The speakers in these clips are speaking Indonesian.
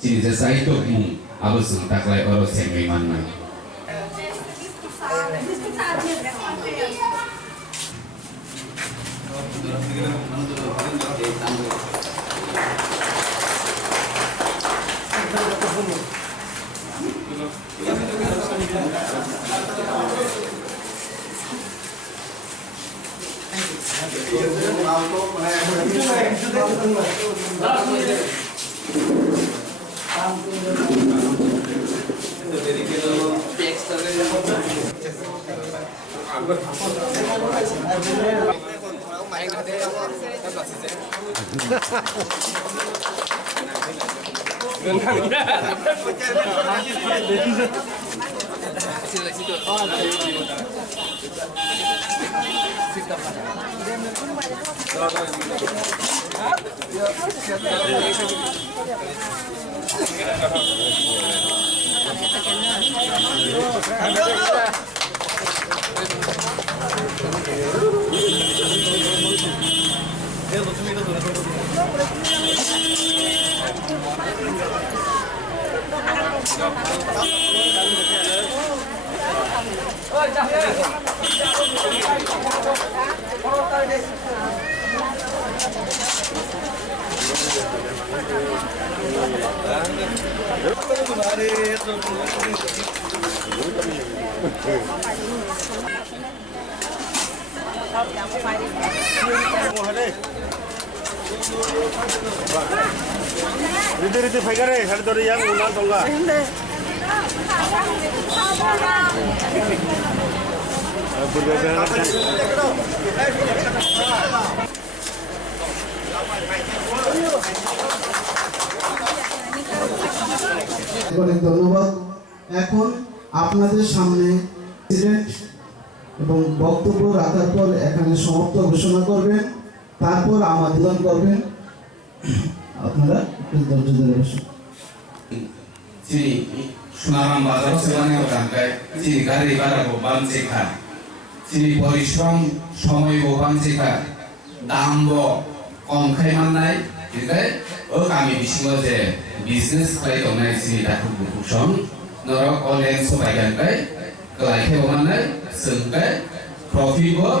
chini je sai tok mung abo sung taklai oro sengwei manai Riti figure hari dari yang ulang tongga. ধন্যবাদ। এখন আপনাদের সামনে প্রেসিডেন্ট এবং বক্তব্য রাখার পর এখানে সমাপ্ত ঘোষণা করবেন, তারপর আমাদের করবেন। আপনারা ধৈর্য ধরে বসুন। chini Sunaram bazar sebane orangkai chini gari bara bo bangcheka chini porishrom somoy bo bangcheka dam bo kom khai mannai tikai o kami bisingo je business khai tongnai chini daku bukushon norok olen sobai gankai kelai khai mannai sengkai profit bo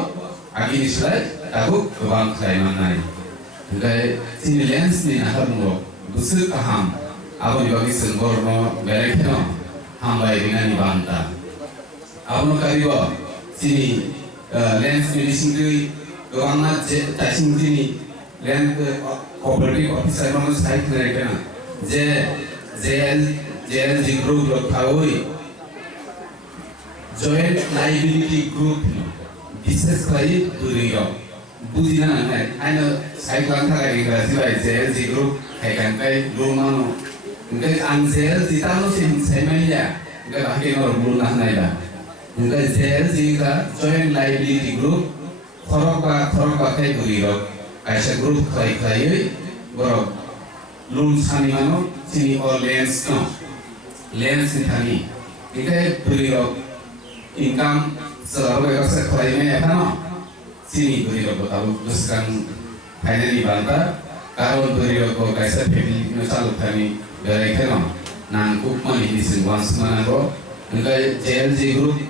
agini slai daku gobang khai mannai tikai chini lens ni naharmo busuk kaham abon bagi senggorno berekno hambai dengan ibanta abon karibo sini lens medicine dui gawangna tasing sini lens cooperative officer mano site nerekena je JLG group lo khawoi joint liability group business kai duriyo bujina nai aino site lang thagai ingrasi bai JLG group kai kan kai lumano Enggak angzel di tahu sih saya ya, enggak pakai orang bulan naida. Enggak zel jika joint liability group, korok pakai guriro, kaisa group kai borok, loan sani mano sini or lens ni thani, enggak guriro, income selalu ekor kai me apa no, sini guriro tahu teruskan finally bantah, kalau guriro ko kaisa family misal thani dari kena nangkup mani di singwang semana ko, enggak JLG group,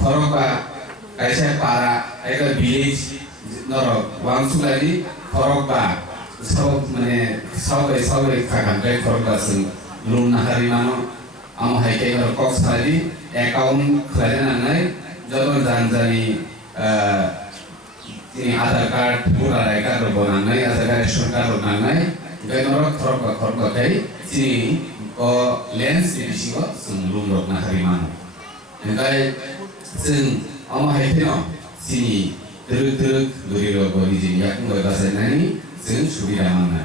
korokba, kaisa para, eka village, norok, wangsu lagi korokba, sabai kakak kai korokba sing, luna hari mana, amo hai kai korok sari, account kalian anai, jodoh janjani, ini Aadhaar card, pura card robonanai, Aadhaar card ration card robonanai. Gaya orang korok kai sini ko lens di sini ko sebelum rok nak harimano. Gaya sen ama haiteno sini teruk duri rok beri jadi aku gak bahasa nani sen sudah mana.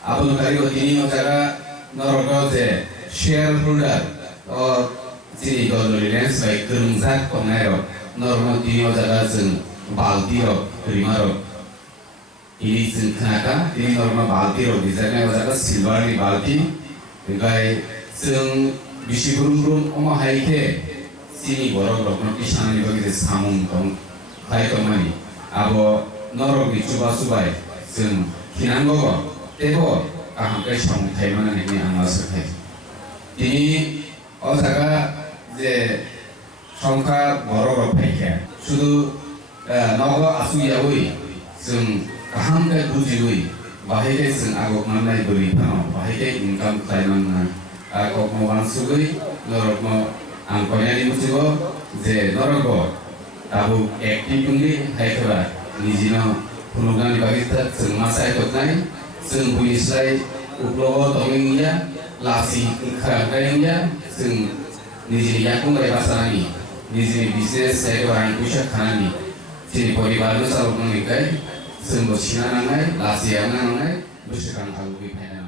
Apa nak kari ini macam norok je shareholder or sini ko duri lens baik terungzat ko nairo normal ini macam sen baldi rok harimano. Ini senjata, ini normal balti roh, desainnya macam silver ni balti, gaya seng bisi burung oma hai ke, sini borok nak kisah ni bagi samung tong, hai tomani, abo norok ni cuba seng kinang gogo, tebo 가함께 성태만 하니 안와서해 이 어사가 이제 성카 버러러 패게 수도 너가 아수야의 ซึ่ง 가함께 부지의 바히게 ซึ่ง 아고 만나이 버리 파노 바히게 인감 타이만 아고 모반수의 너로 angkonya dimusugo je norogo tabu active pungli haikaba nijino punugan dibagista seng masai kotnai seng buislai uplogo tongingnya lasi kharangnya seng nijini yakung bai basani nijini business saya orang pusat khanani jadi poribaru salung mengikai seng bosina nangai lasi nangai besekan alu bipena